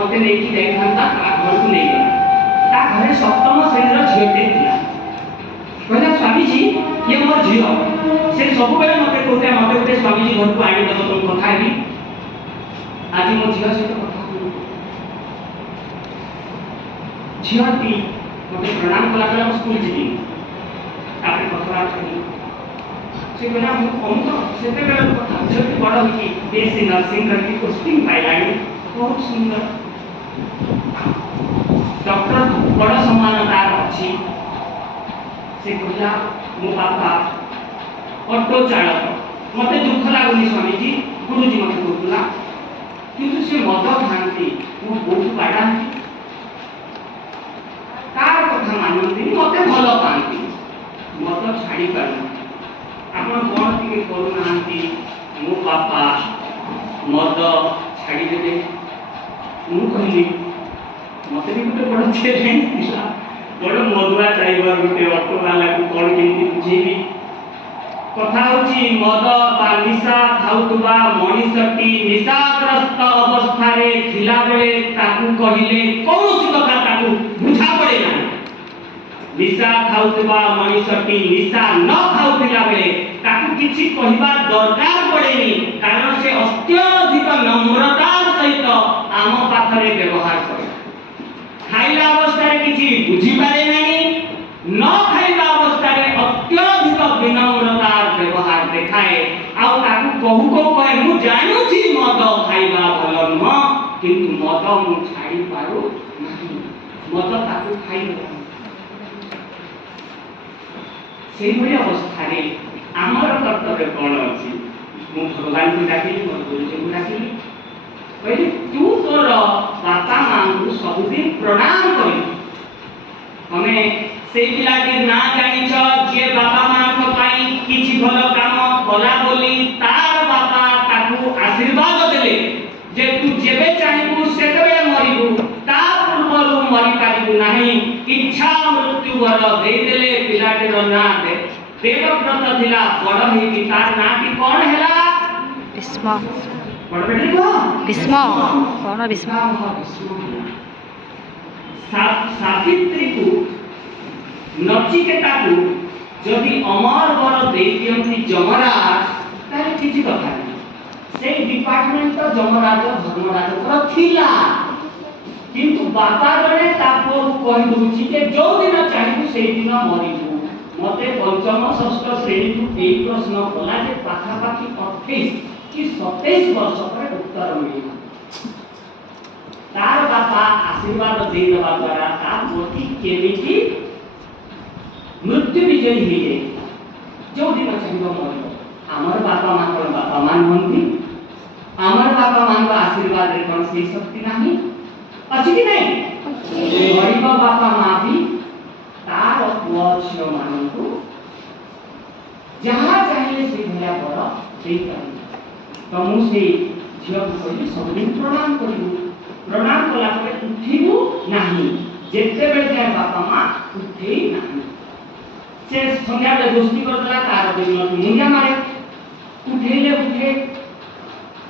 मत नहीं जाता घर को नहीं गला घरे सप्तम श्रेणी झीटे था कहला स्वामी जी ये मोर झी से सब बेले मत कहते मत गोटे स्वामी जी घर को आनीदेव तुम कथा है आज मो झी सहित कथा झीटी मत प्रणाम कला स्कूल जी कथबार्ता से कहला अमुक से कथा झीटी बड़ होगी बीएससी नर्सिंग रही पोस्टिंग पाइला बहुत सुंदर डॉक्टर बड़ सम्मानदार अच्छी से कहला मो बापा ऑटो चालक मत दुख लगुनि स्वामी जी गुरुजी मत कहला किंतु से मद खाती मो बहुत बाड़ा कार कथा मानती मत भल पाती मद छाड़ी पार आप कौन टे करूना मो बापा मद छाड़ीदे मु कहली मत भी गोटे बड़ चैलेंज था बड़ मदुआ ड्राइवर गोटे ऑटो वाला को कौन केमती बुझेबी कथा होची मद बा निशा खाउतबा मनीषटी निशाग्रस्त अवस्था रे थिला बेले ताकू कहिले कौनसी कथा ताकू बुझा पड़े ना निशा खाउतबा मनीषटी निशा न खाउतिला बेले ताकू किछि कहिबा दरकार पड़ेनी कारण से अत्यधिक नम्रता सहित आम पाखरे व्यवहार करे खाइला अवस्था रे किछि बुझी पारे नहीं न खाइला अवस्था रे अत्यधिक विनम्रता व्यवहार देखाए आ ताकू कहू को कहे मु जानु छी मद खाइबा भल न किंतु मद मु छाड़ी पारू नहीं मद ताकू खाइ से भली अवस्था रे आमर कर्तव्य कौन अछि मु भगवान को डाकिली मोर गुरुजी को डाकिली कहली तू तोर बापा मां को सबुदिन प्रणाम करी हमें से पिलाटी ना जानिछ जे बापा मां को पाई किछि भल काम कला बोली तार बापा ताकू आशीर्वाद देले जे तू जेबे चाहबू सेतबे मरिबू ता पूर्वरु मरि पारिबू नाही इच्छा मृत्यु वर दे देले पिलाटी रो ना दे देवव्रत थिला बड़ हे कि तार नाटी कोन हैला भीष्म बड़ बेटी को भीष्म कोन भीष्म सावित्री को नचिकेता को जदि अमर वर दे दियंती जमराज तारे किछि कथा नहीं से डिपार्टमेंट तो जमराज धर्मराज पर थिला किंतु बापा जने ताको कहि दुछि के जो दिन चाहिबू से दिन मरिबू मते पंचम षष्ठ श्रेणी को ए प्रश्न कला जे पाखा पाखी 28 कि 27 वर्ष पर उत्तर मिलिला तार बापा आशीर्वाद दे देवा द्वारा ता मोती केमिति मृत्यु विजयी हो जाए जो दिन चाहिए मरिब आमर बापा मां को बापा मान हंती आमर बापा मां को आशीर्वाद रे कोन से शक्ति नाही अछि कि नहीं गरीब बापा मां भी तार पुआ छियो मान को जहां चाहिए से भला पर दे पारी तो मु से झियो को कहली सब दिन प्रणाम करिबू प्रणाम कला पर उठिबू नाही जेते बेले जाय बापा मां उठे नाही से संज्ञा पे दोस्ती करतला तार दिन मुंडिया मारे उठेले उठे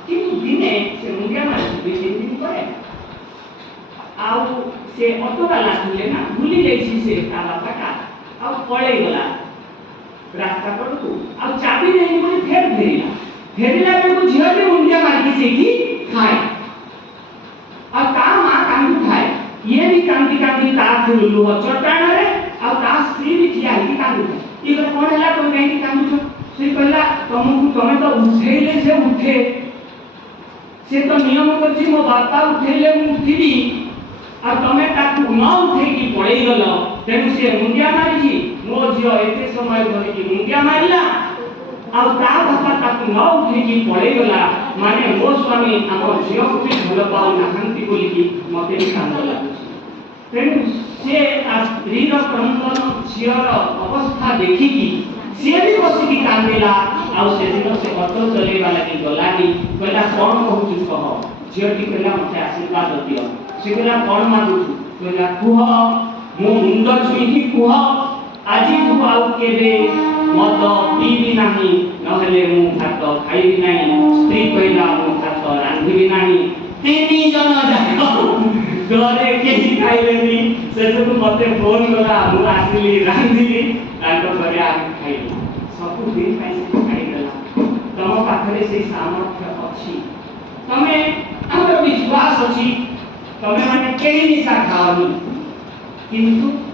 किंतु दिने से मुंडिया मारे दुई तीन दिन परे आउ से ऑटो वाला थिले ना भूली जाईसी से ता बापा का आउ पळे गला रास्ता पर को आउ चाबी नहीं बोली फेरिला पे को झियो के मुंडिया मार के से की खाए और ता मां कांदू खाए ये भी कांदी ता फुललु चट्टान रे आ ता स्त्री भी किया है कांदू ये कोन हला तो नहीं कि कांदू से कहला तुमको तमे तो उठेले से उठे से तो नियम करछि मो बापा उठेले मु उठिबी आ तमे ताकू न उठे की पड़े गल तेनु से मुंडिया मारिछि मो जियो एते समय धरि की मुंडिया मारिला आ ता बापा ताकू न उठे की पड़े गला माने मो स्वामी हम जियो को भी भल पाउ नाहंती बोली की मते भी कांद लागुछि तेनु से आ स्त्री रो क्रंदन झियर अवस्था देखि की से भी बसी की कांदेला आ से दिन से ऑटो चलेबा लागि गलानी कहला कोन कहू कह झियटी कहला मते आशीर्वाद दियो से कहला कोन मागु कहला कुह मो मुंड छुई कुह আজি तू आउ केबे मद पीबी नाही नहले मु भात खाइबी नाही स्त्री कहला मु भात रांधिबी नाही तीन जन जाहे घरे केही खाइलेनी सेसबु मते फोन गला मु आसिली रांधिली ताको घरे आके खाइली सब दिन पैसे खाइदेला तम पाखरे से सामर्थ्य अछि तमे हमर विश्वास अछि तमे माने केही निशा खाओनी किंतु